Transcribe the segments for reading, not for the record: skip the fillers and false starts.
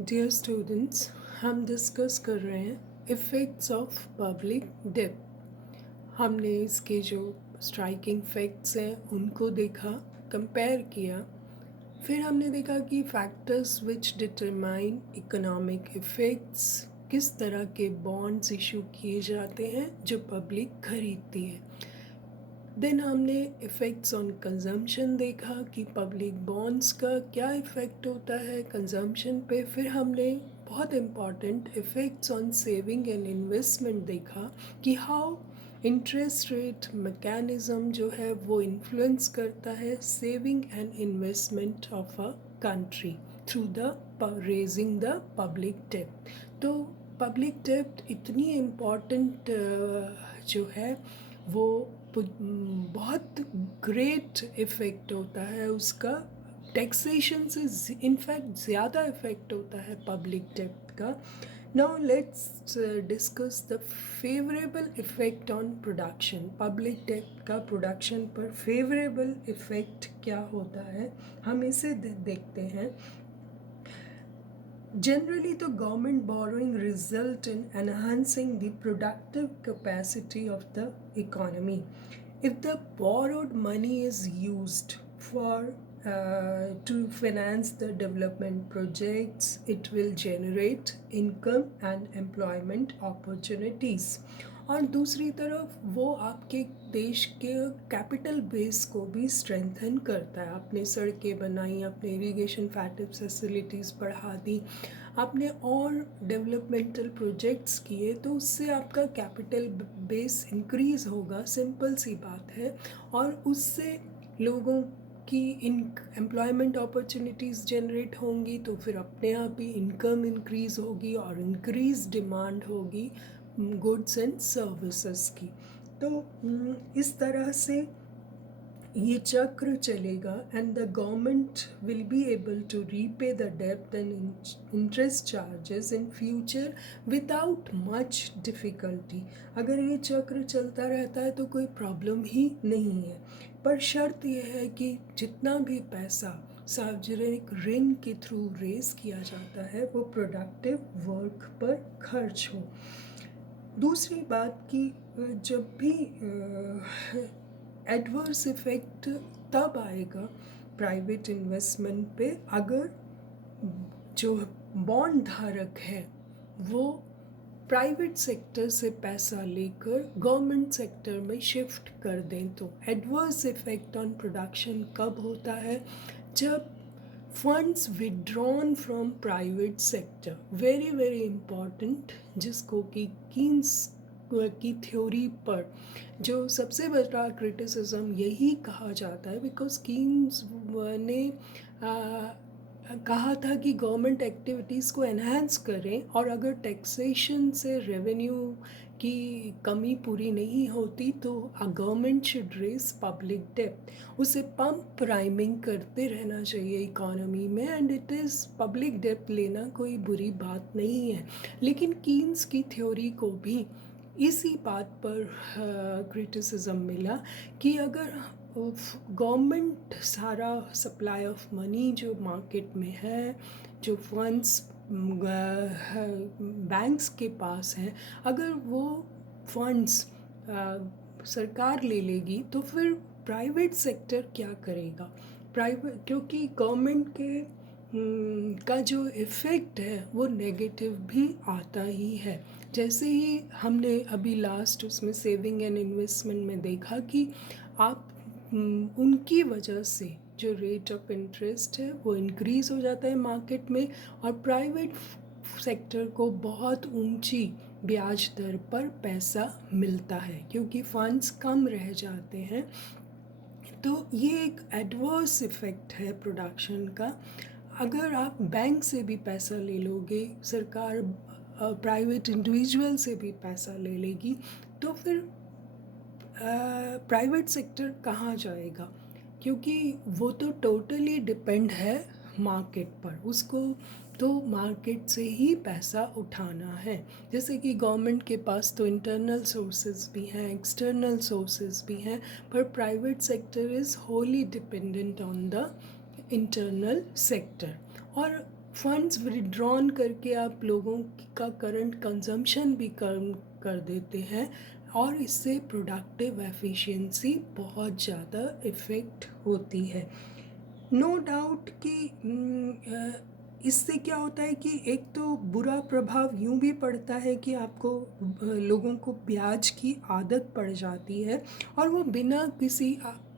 Dear students, हम discuss कर रहे हैं इफ़ेक्ट्स ऑफ पब्लिक डेट। हमने इसके जो स्ट्राइकिंग फैक्ट्स हैं उनको देखा, कंपेयर किया। फिर हमने देखा कि factors which determine economic effects, किस तरह के बॉन्ड्स इशू किए जाते हैं जो पब्लिक खरीदती है। देन हमने इफ़ेक्ट्स ऑन कंजम्पशन देखा कि पब्लिक बॉन्ड्स का क्या इफ़ेक्ट होता है कंजम्पशन पे। फिर हमने बहुत important effects on saving and investment देखा कि हाउ इंटरेस्ट रेट मैकेनिज़्म जो है वो इन्फ्लुएंस करता है saving and investment of a country through the raising the public debt. तो पब्लिक डेट इतनी इम्पॉर्टेंट जो है वो बहुत ग्रेट इफ़ेक्ट होता है उसका। टैक्सेशन से इनफैक्ट ज़्यादा इफ़ेक्ट होता है पब्लिक डेट का। Now let's discuss the favourable effect on production. Public debt का प्रोडक्शन पर फेवरेबल इफ़ेक्ट क्या होता है, हम इसे देखते हैं। Generally, the government borrowing result in enhancing the productive capacity of the economy. If the borrowed money is used to finance the development projects, it will generate income and employment opportunities. और दूसरी तरफ वो आपके देश के capital base को भी strengthen करता है। आपने सड़कें बनाई, आपने इरिगेशन फैसिलिटीज़ बढ़ा दी, आपने और डेवलपमेंटल प्रोजेक्ट्स किए, तो उससे आपका कैपिटल बेस इंक्रीज़ होगा, सिंपल सी बात है। और उससे लोगों की एम्प्लॉयमेंट अपॉर्चुनिटीज़ जनरेट होंगी, तो फिर अपने आप ही इनकम इंक्रीज़ होगी और इंक्रीज़ डिमांड होगी गुड्स एंड सर्विसेज की। तो इस तरह से ये चक्र चलेगा and the government will be able to repay the डेब्ट and interest charges in future without much difficulty. अगर ये चक्र चलता रहता है तो कोई प्रॉब्लम ही नहीं है, पर शर्त यह है कि जितना भी पैसा सार्वजनिक ऋण के थ्रू रेज किया जाता है वो प्रोडक्टिव वर्क पर खर्च हो। दूसरी बात कि जब भी एडवर्स इफ़ेक्ट तब आएगा प्राइवेट इन्वेस्टमेंट पे अगर जो बॉन्ड धारक है वो प्राइवेट सेक्टर से पैसा लेकर गवर्नमेंट सेक्टर में शिफ्ट कर दें। तो एडवर्स इफ़ेक्ट ऑन प्रोडक्शन कब होता है? जब funds withdrawn from private sector, very very important, जिसको कि कीन्स की थ्योरी पर जो सबसे बड़ा क्रिटिसिज्म यही कहा जाता है, बिकॉज कीन्स ने कहा था कि गवर्नमेंट एक्टिविटीज़ को एनहांस करें और अगर टैक्सेशन से रेवेन्यू की कमी पूरी नहीं होती तो government should raise public debt. उसे पंप प्राइमिंग करते रहना चाहिए इकोनॉमी में, and it is public debt लेना कोई बुरी बात नहीं है। लेकिन कीन्स की थ्योरी को भी इसी बात पर क्रिटिसिज्म मिला कि अगर गवर्नमेंट सारा सप्लाई ऑफ मनी जो मार्केट में है, जो फंड्स बैंक्स के पास हैं, अगर वो फंड्स सरकार ले लेगी तो फिर प्राइवेट सेक्टर क्या करेगा? प्राइवेट, क्योंकि गवर्नमेंट के का जो इफ़ेक्ट है वो नेगेटिव भी आता ही है। जैसे ही हमने अभी लास्ट उसमें सेविंग एंड इन्वेस्टमेंट में देखा कि आप उनकी वजह से जो रेट ऑफ इंटरेस्ट है वो इंक्रीज़ हो जाता है मार्केट में, और प्राइवेट सेक्टर को बहुत ऊंची ब्याज दर पर पैसा मिलता है क्योंकि फंड्स कम रह जाते हैं। तो ये एक एडवर्स इफ़ेक्ट है प्रोडक्शन का। अगर आप बैंक से भी पैसा ले लोगे, सरकार प्राइवेट इंडिविजुअल से भी पैसा ले लेगी, तो फिर प्राइवेट सेक्टर कहाँ जाएगा? क्योंकि वो तो टोटली डिपेंड है मार्केट पर, उसको तो मार्केट से ही पैसा उठाना है। जैसे कि गवर्नमेंट के पास तो इंटरनल सोर्सेज भी हैं, एक्सटर्नल सोर्सेज भी हैं, पर private sector is Holi dependent on the internal sector. और फंड्स विड्रॉन करके आप लोगों का करंट कंजम्पशन भी कम कर देते हैं और इससे प्रोडक्टिव एफिशिएंसी बहुत ज़्यादा इफ़ेक्ट होती है। नो डाउट कि इससे क्या होता है कि एक तो बुरा प्रभाव यूं भी पड़ता है कि आपको लोगों को ब्याज की आदत पड़ जाती है और वो बिना किसी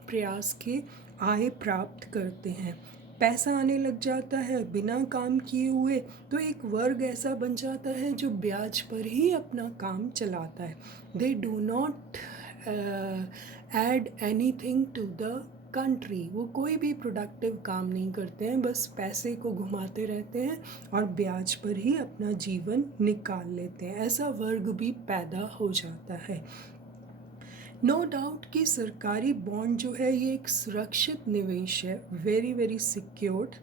प्रयास के आय प्राप्त करते हैं। पैसा आने लग जाता है बिना काम किए हुए, तो एक वर्ग ऐसा बन जाता है जो ब्याज पर ही अपना काम चलाता है। They do not add anything to the country. वो कोई भी प्रोडक्टिव काम नहीं करते हैं, बस पैसे को घुमाते रहते हैं और ब्याज पर ही अपना जीवन निकाल लेते हैं। ऐसा वर्ग भी पैदा हो जाता है। नो डाउट कि सरकारी बॉन्ड जो है ये एक सुरक्षित निवेश है, वेरी वेरी सिक्योर्ड,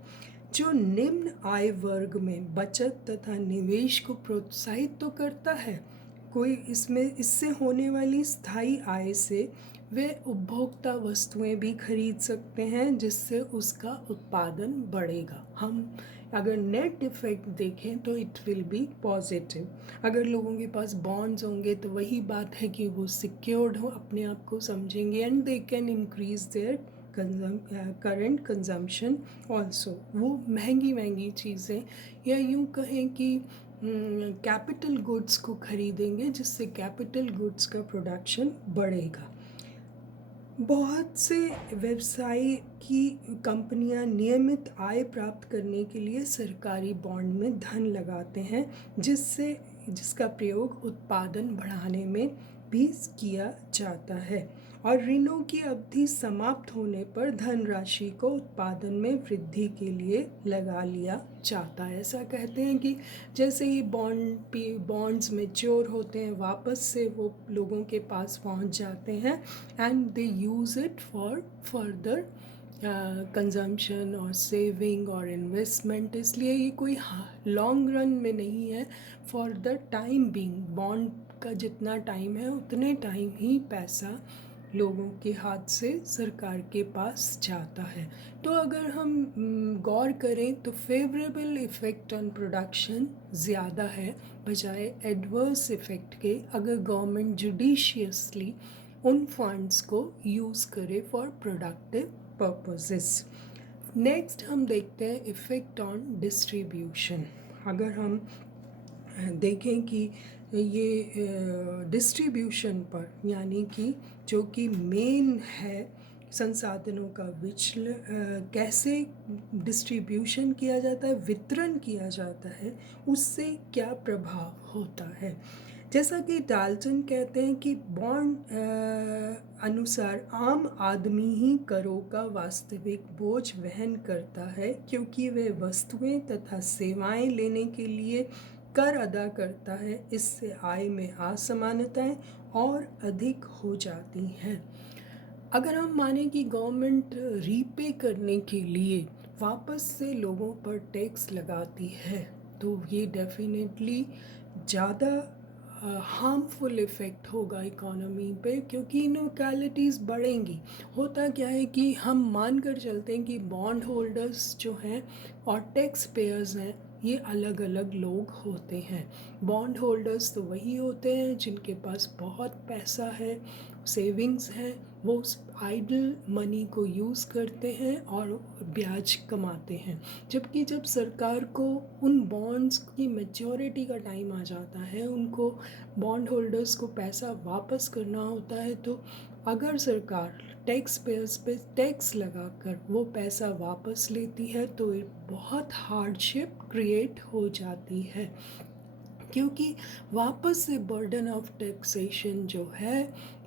जो निम्न आय वर्ग में बचत तथा निवेश को प्रोत्साहित तो करता है। कोई इससे होने वाली स्थायी आय से वे उपभोक्ता वस्तुएं भी खरीद सकते हैं जिससे उसका उत्पादन बढ़ेगा। हम अगर नेट इफेक्ट देखें तो इट विल बी पॉजिटिव। अगर लोगों के पास बॉन्ड्स होंगे तो वही बात है कि वो सिक्योर्ड हो, अपने आप को समझेंगे and they can increase their current consumption also. वो महंगी चीज़ें या यूँ कहें कि कैपिटल गुड्स को खरीदेंगे जिससे कैपिटल गुड्स का प्रोडक्शन बढ़ेगा। बहुत से व्यवसाय की कंपनियां नियमित आय प्राप्त करने के लिए सरकारी बॉन्ड में धन लगाते हैं जिसका प्रयोग उत्पादन बढ़ाने में भी किया जाता है और ऋणों की अवधि समाप्त होने पर धनराशि को उत्पादन में वृद्धि के लिए लगा लिया जाता है। ऐसा कहते हैं कि जैसे ही बॉन्ड्स मैच्योर होते हैं वापस से वो लोगों के पास पहुंच जाते हैं and they use it for further consumption और सेविंग और इन्वेस्टमेंट। इसलिए ये कोई लॉन्ग रन में नहीं है, for the time being bond का जितना टाइम है उतने टाइम ही पैसा लोगों के हाथ से सरकार के पास जाता है। तो अगर हम गौर करें तो फेवरेबल इफ़ेक्ट ऑन प्रोडक्शन ज़्यादा है बजाय एडवर्स इफ़ेक्ट के, अगर गवर्नमेंट जुडिशियसली उन फंड्स को यूज़ करे फॉर प्रोडक्टिव पर्पसेस। नेक्स्ट हम देखते हैं इफ़ेक्ट ऑन डिस्ट्रीब्यूशन। अगर हम देखें कि ये डिस्ट्रीब्यूशन पर, यानी कि जो कि मेन है संसाधनों का कैसे डिस्ट्रीब्यूशन किया जाता है, वितरण किया जाता है, उससे क्या प्रभाव होता है। जैसा कि डाल्टन कहते हैं कि बॉन्ड अनुसार आम आदमी ही करों का वास्तविक बोझ वहन करता है क्योंकि वे वस्तुएं तथा सेवाएं लेने के लिए कर अदा करता है। इससे आय में असमानताएं और अधिक हो जाती हैं। अगर हम माने कि गवर्नमेंट रीपे करने के लिए वापस से लोगों पर टैक्स लगाती है तो ये डेफिनेटली ज़्यादा हार्मफुल इफ़ेक्ट होगा इकोनॉमी पे, क्योंकि इनइक्वालिटीज़ बढ़ेंगी। होता क्या है कि हम मान कर चलते हैं कि बॉन्ड होल्डर्स जो हैं और टैक्स पेयर्स हैं ये अलग अलग लोग होते हैं। बॉन्ड होल्डर्स तो वही होते हैं जिनके पास बहुत पैसा है, सेविंग्स हैं, वो उस आइडल मनी को यूज़ करते हैं और ब्याज कमाते हैं। जबकि जब सरकार को उन बॉन्ड्स की मैच्योरिटी का टाइम आ जाता है, उनको बॉन्ड होल्डर्स को पैसा वापस करना होता है, तो अगर सरकार टैक्स पेयर्स पे टैक्स लगाकर वो पैसा वापस लेती है तो ये बहुत हार्डशिप क्रिएट हो जाती है, क्योंकि वापस से बर्डन ऑफ टैक्सेशन जो है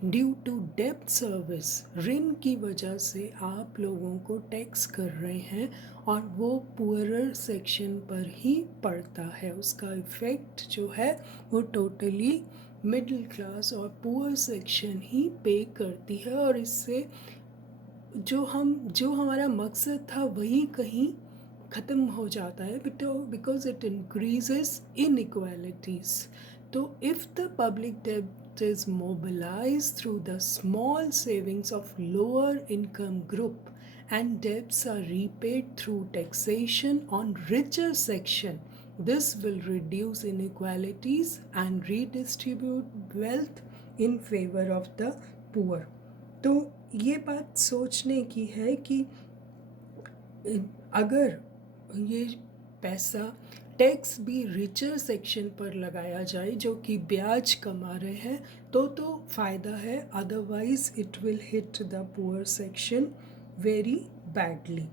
ड्यू टू डेब्ट सर्विस, ऋण की वजह से आप लोगों को टैक्स कर रहे हैं और वो पुअरर सेक्शन पर ही पड़ता है। उसका इफ़ेक्ट जो है वो टोटली मिडिल क्लास और पुअर सेक्शन ही पे करती है और इससे जो हमारा मकसद था वही कहीं ख़त्म हो जाता है, बिकॉज इट इंक्रीजेस इनइक्वालिटीज़। तो इफ़ द पब्लिक डेब्ट is mobilized through the small savings of lower income group and debts are repaid through taxation on richer section. This will reduce inequalities and redistribute wealth in favor of the poor. तो ये बात सोचने की है कि अगर ये पैसा टैक्स भी रिचर सेक्शन पर लगाया जाए जो कि ब्याज कमा रहे हैं तो फ़ायदा है, otherwise it will hit the poor section very badly.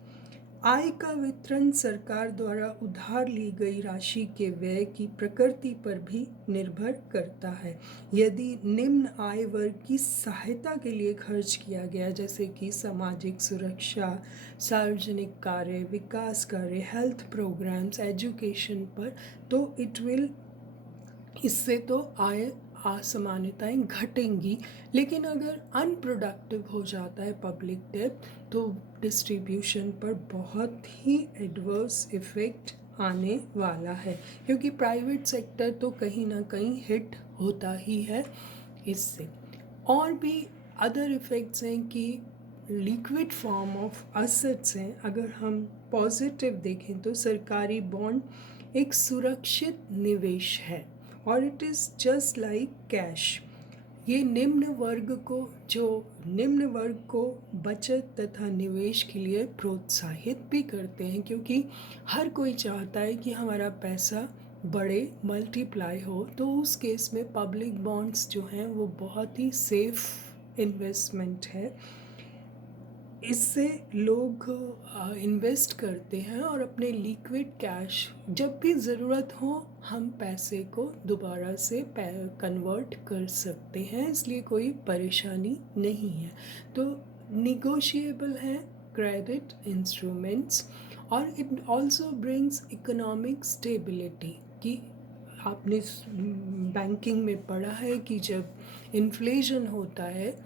आय का वितरण सरकार द्वारा उधार ली गई राशि के व्यय की प्रकृति पर भी निर्भर करता है। यदि निम्न आय वर्ग की सहायता के लिए खर्च किया गया, जैसे कि सामाजिक सुरक्षा, सार्वजनिक कार्य, विकास कार्य, हेल्थ प्रोग्राम्स, एजुकेशन पर, तो इससे तो आय असमानताएं घटेंगी। लेकिन अगर अनप्रोडक्टिव हो जाता है पब्लिक डेब्ट तो डिस्ट्रीब्यूशन पर बहुत ही एडवर्स इफ़ेक्ट आने वाला है, क्योंकि प्राइवेट सेक्टर तो कहीं ना कहीं हिट होता ही है इससे। और भी अदर इफ़ेक्ट्स हैं कि लिक्विड फॉर्म ऑफ असेट्स हैं। अगर हम पॉजिटिव देखें तो सरकारी बॉन्ड एक सुरक्षित निवेश है और it is just like cash. ये निम्न वर्ग को बचत तथा निवेश के लिए प्रोत्साहित भी करते हैं, क्योंकि हर कोई चाहता है कि हमारा पैसा बड़े मल्टीप्लाई हो। तो उस केस में पब्लिक बॉन्ड्स जो हैं वो बहुत ही सेफ इन्वेस्टमेंट है। इससे लोग इन्वेस्ट करते हैं और अपने लिक्विड कैश जब भी ज़रूरत हो हम पैसे को दोबारा से कन्वर्ट कर सकते हैं, इसलिए कोई परेशानी नहीं है। तो निगोशिएबल है क्रेडिट इंस्ट्रूमेंट्स और it also brings economic stability. कि आपने बैंकिंग में पढ़ा है कि जब इन्फ्लेशन होता है,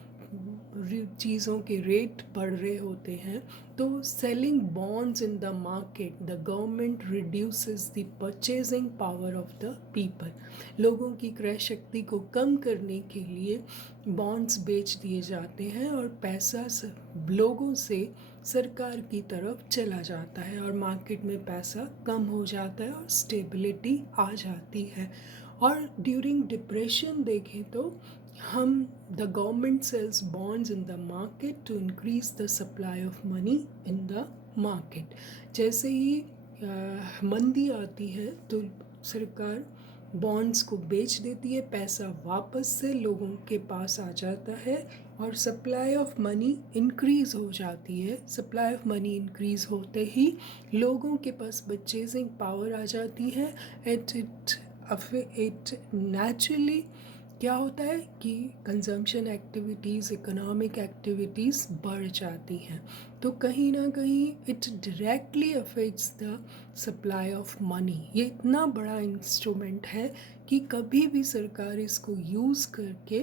चीज़ों के रेट बढ़ रहे होते हैं, तो selling bonds in the market the government reduces the purchasing power of the people. लोगों की क्रय शक्ति को कम करने के लिए बॉन्ड्स बेच दिए जाते हैं और पैसा लोगों से सरकार की तरफ चला जाता है और मार्केट में पैसा कम हो जाता है और स्टेबिलिटी आ जाती है। और ड्यूरिंग डिप्रेशन देखें तो the government sells bonds in the market to increase the supply of money in the market। जैसे ही मंदी आती है तो सरकार बॉन्ड्स को बेच देती है, पैसा वापस से लोगों के पास आ जाता है और सप्लाई ऑफ मनी इंक्रीज़ हो जाती है। सप्लाई ऑफ मनी इंक्रीज़ होते ही लोगों के पास परचेजिंग पावर आ जाती है। इट नेचुरली क्या होता है कि कंजम्पशन एक्टिविटीज़, इकोनॉमिक एक्टिविटीज़ बढ़ जाती हैं। तो कहीं ना कहीं it directly affects the supply of money. ये इतना बड़ा इंस्ट्रूमेंट है कि कभी भी सरकार इसको यूज़ करके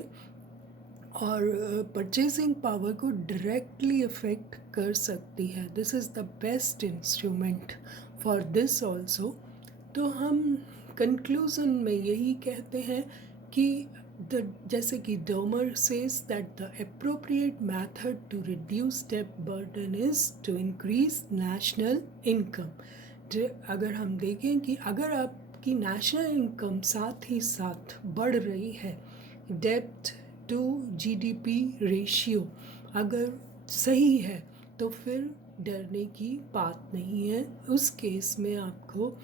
और परचेजिंग पावर को डायरेक्टली अफेक्ट कर सकती है। This is the best instrument for this also. तो हम कंक्लूज़न में यही कहते हैं कि जैसे कि Domar says that the appropriate method to reduce debt burden is to increase national income. अगर हम देखें कि अगर आपकी नेशनल इनकम साथ ही साथ बढ़ रही है, डेब्ट टू जीडीपी रेशियो अगर सही है, तो फिर डरने की बात नहीं है। उस केस में आपको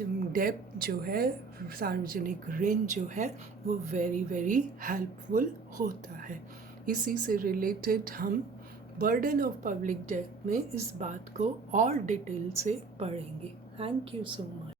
डेब्ट जो है, सार्वजनिक ऋण जो है, वो वेरी वेरी हेल्पफुल होता है। इसी से रिलेटेड हम बर्डन ऑफ पब्लिक डेब्ट में इस बात को और डिटेल से पढ़ेंगे। Thank you so much.